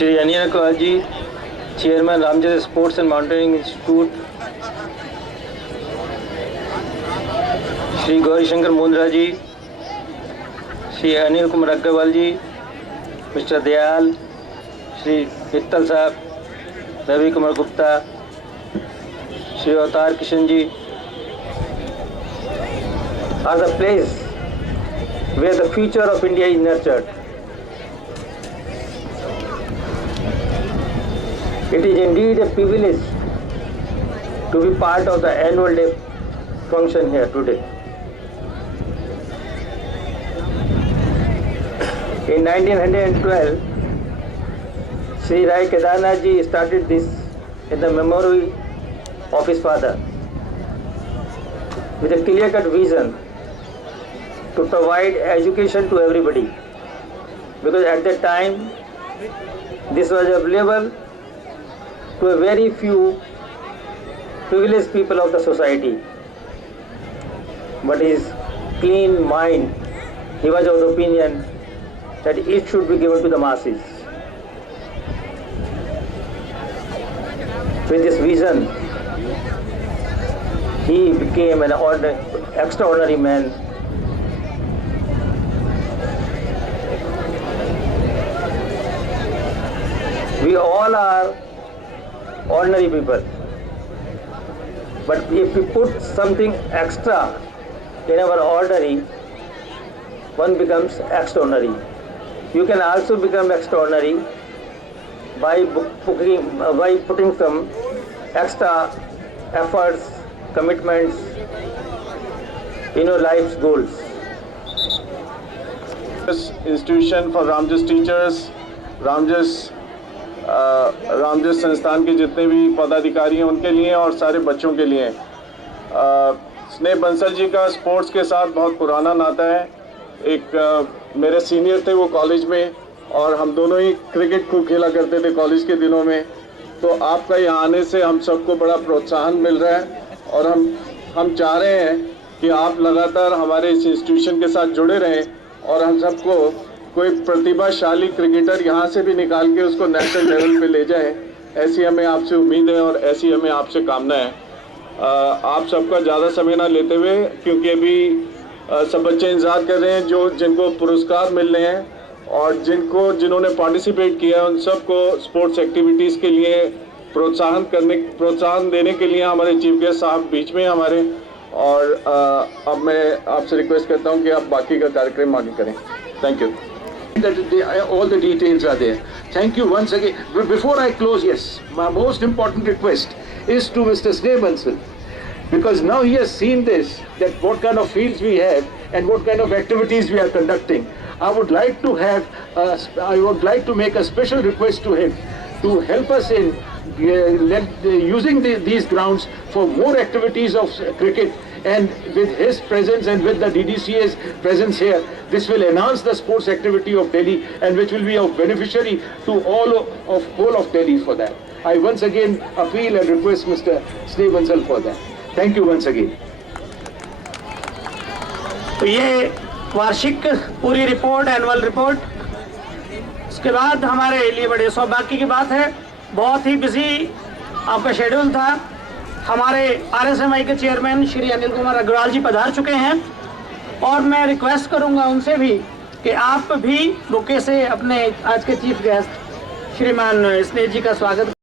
श्री Anil Kumar ji, chairman Ramjas sports and mountaineering institute, Shri Gaurishankar Mundra ji, Shri Anil Kumar Agarwal ji, mister Dayal, Shri Mittal साहब, रवि कुमार गुप्ता, श्री अवतार किशन ji are the place where the future of India is nurtured. It is indeed a privilege to be part of the annual day function here today. In 1912, Sri Rai Kedarnath ji started this in the memory of his father with a clear-cut vision to provide education to everybody, because at that time this was available to a very few privileged people of the society. But his clean mind, he was of the opinion that it should be given to the masses. With this vision, he became an extraordinary man. We all are ordinary people, but if we put something extra in our ordinary, one becomes extraordinary. You can also become extraordinary by putting some extra efforts, commitments in your life's goals. This institution for Ramjas teachers, Ramjas संस्थान के जितने भी पदाधिकारी हैं उनके लिए और सारे बच्चों के लिए। स्नेह बंसल जी का स्पोर्ट्स के साथ बहुत पुराना नाता है। एक मेरे सीनियर थे वो कॉलेज में, और हम दोनों ही क्रिकेट खूब खेला करते थे कॉलेज के दिनों में। तो आपका यहाँ आने से हम सबको बड़ा प्रोत्साहन मिल रहा है, और हम चाह रहे हैं कि आप लगातार हमारे इस इंस्टीट्यूशन के साथ जुड़े रहें, और हम सबको कोई प्रतिभाशाली क्रिकेटर यहाँ से भी निकाल के उसको नेशनल लेवल पे ले जाएं, ऐसी हमें आपसे उम्मीद है और ऐसी हमें आपसे कामना है। आप सबका ज़्यादा समय ना लेते हुए, क्योंकि अभी सब बच्चे इंतजार कर रहे हैं जिनको पुरस्कार मिल रहे हैं, और जिन्होंने पार्टिसिपेट किया है उन सबको स्पोर्ट्स एक्टिविटीज़ के लिए प्रोत्साहन देने के लिए हमारे चीफ गेस्ट साहब बीच में हमारे। और अब मैं आपसे रिक्वेस्ट करता हूं कि आप बाकी का कार्यक्रम आगे करें। Thank you. All the details are there. Thank you once again. But before I close, yes, my most important request is to Mr. Sneh Bansal, because now he has seen this, that what kind of fields we have and what kind of activities we are conducting. I would like to make a special request to him to help us in using these grounds for more activities of cricket, and with his presence and with the DDCA's presence here, this will enhance the sports activity of Delhi, and which will be of beneficiary to whole of Delhi for that. I once again appeal and request Mr. Sneh Bansal for that. Thank you once again. तो ये वार्षिक पूरी report, annual report, उसके बाद हमारे लिए बड़े सौभाग्य की बात है, बहुत ही बिजी आपका शेड्यूल था। हमारे RSMI के चेयरमैन श्री अनिल कुमार अग्रवाल जी पधार चुके हैं, और मैं रिक्वेस्ट करूंगा उनसे भी कि आप भी बुके से अपने आज के चीफ गेस्ट श्रीमान स्नेह जी का स्वागत